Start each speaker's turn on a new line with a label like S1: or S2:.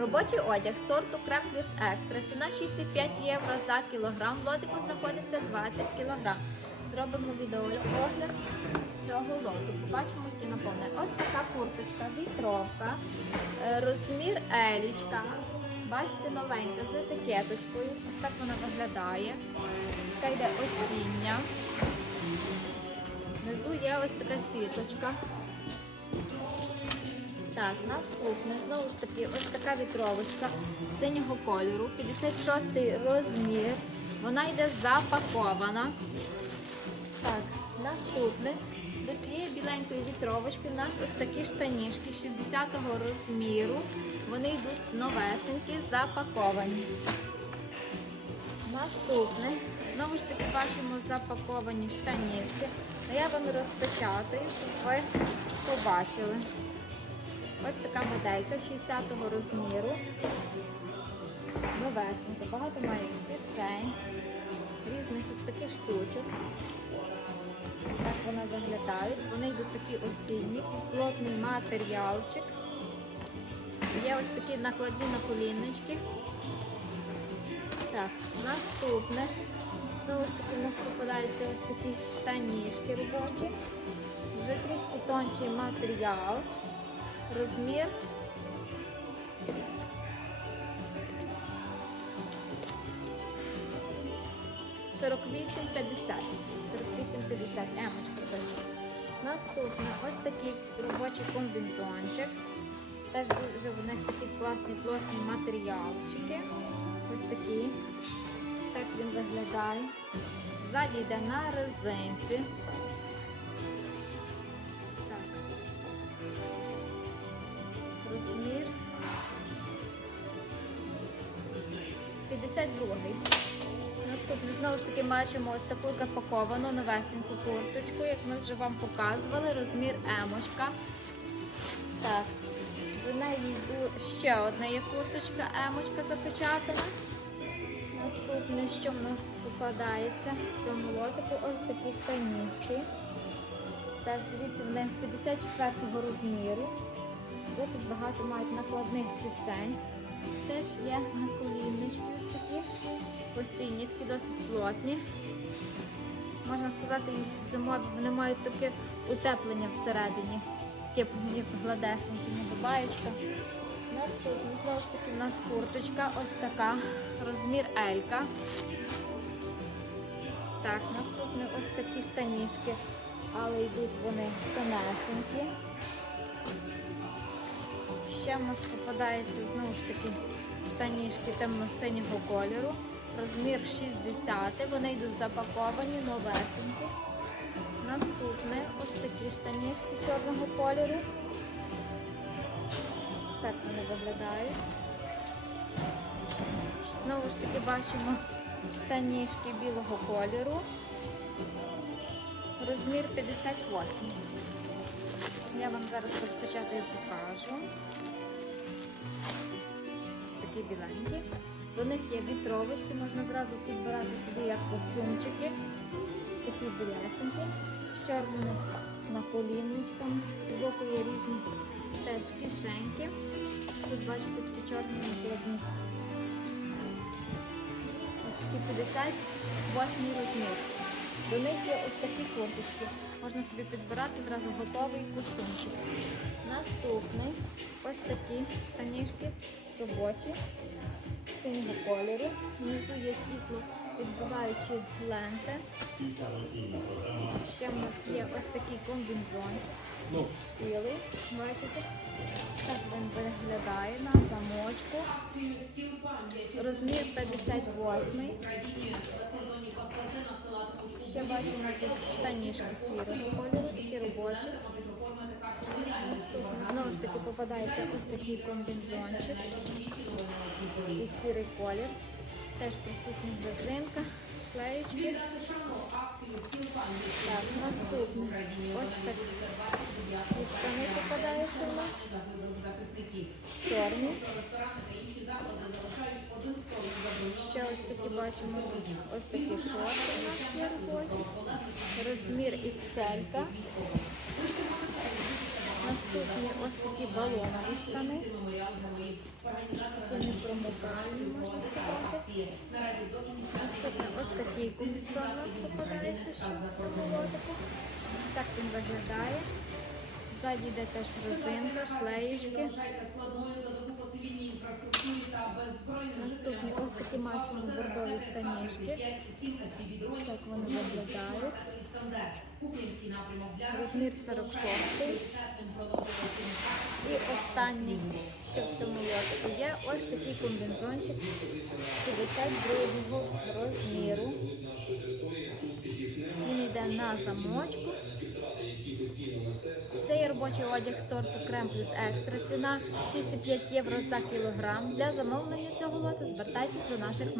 S1: Робочий одяг сорту Крем плюс екстра. Ціна 6,5 євро за кілограм. В лотику знаходиться 20 кілограм. Зробимо відеоогляд цього лоту. Побачимо, які наповнення. Ось така курточка, вітровка, е, розмір елічка. Бачите, новенька з етикеточкою. Ось так вона виглядає. Така йде осіння. Внизу є ось така сіточка. Так, наступне, знову ж таки, ось така вітровочка синього кольору, 56 розмір. Вона йде запакована. Так, наступне. До цієї біленької вітровочки у нас ось такі штанішки 60-го розміру. Вони йдуть новесенькі, запаковані. Наступне. Знову ж таки бачимо запаковані штанішки. Я вам розпечатаю, щоб ви побачили. Ось така моделька 60-го розміру. Новесенька. Багато має кишень, різних ось таких штучок. Так вони виглядають. Вони йдуть такі осінні, плотний матеріалчик. Є ось такі накладні наколіннички. Так, наступне. Знову ж таки, у нас попадаються ось такі штанішки робочі. Вже трішки тонший матеріал. Розмір. Сорок вісім п'ятдесят. Сорок вісім п'ятдесят. Емочка пише. Наступне ось такий робочий комбінзончик. Теж дуже в них такі класні плотні матеріалчики. Ось такі. Так він виглядає. Ззаді йде на резинці. 52. Наступне знову ж таки бачимо ось таку запаковану новесеньку курточку, як ми вже вам показували, розмір емочка. Так, до неї ще одна є курточка, емочка запечатана. Наступне, що в нас попадається в цьому лотику, ось такі штанішки. Теж дивіться, в них 54 розміру. Досить багато мають накладних кишень. Теж є наколіннички ось такі. Осінні, такі досить плотні. Можна сказати, їх зимові вони мають таке утеплення всередині. Таке гладесеньке, ніби баєчка. Наступне, знову ж таки, у нас курточка, ось така, розмір Елька. Так, наступне ось такі штанішки, але йдуть вони тонесенькі. Ще в нас попадається знову ж таки штанішки темно-синього кольору. Розмір 60. Вони йдуть запаковані, новесенькі. Наступне ось такі штанішки чорного кольору. Так вони виглядають. Знову ж таки бачимо штанішки білого кольору. Розмір 58. Я вам зараз розпочатку покажу. Ось такі біленькі. До них є вітровочки, можна зразу підбирати собі як костюмчики. Такі білесенькі, з чорними наколінничками. Збоку є різні теж кишеньки. Тут бачите такі чорні накладні. Ось такі 58 розмір. До них є ось такі курточки. Можна собі підбирати зразу готовий костюмчик. Наступний ось такі штанішки робочі синього кольору. Внизу є світло відбиваючі ленти. Ще в нас є ось такий комбінзончик. Цілий. Бачите? Так він виглядає на замочку. Розмір 58. Ще бачимо тут штанішки сірого кольору, такі робочі. Знову ж таки попадається ось такий комбінзончик і сірий колір. Теж присутня резинка, шлеєчки. Так, наступне. Ось такі штани попадаються у нас. Чорні. Ще ось такі бачимо, ось такі шорти у нас є робочі. Розмір XL. Наступні ось такі балонові штани. локальний, можна сказати. Наступне ось такий комбінзон у нас попадається ще в цьому лотику. Ось так він виглядає. Ззаді йде теж резинка, шлеєчки. Наступні ось такі мачимо бордові штанішки. Ось так вони виглядають. Розмір 46. І останній, що в цьому лотику є, ось такий комбінзончик 52 розміру. Він йде на замочку. Це є робочий одяг сорту Крем плюс екстра. Ціна 6,5 євро за кілограм. Для замовлення цього лота звертайтесь до наших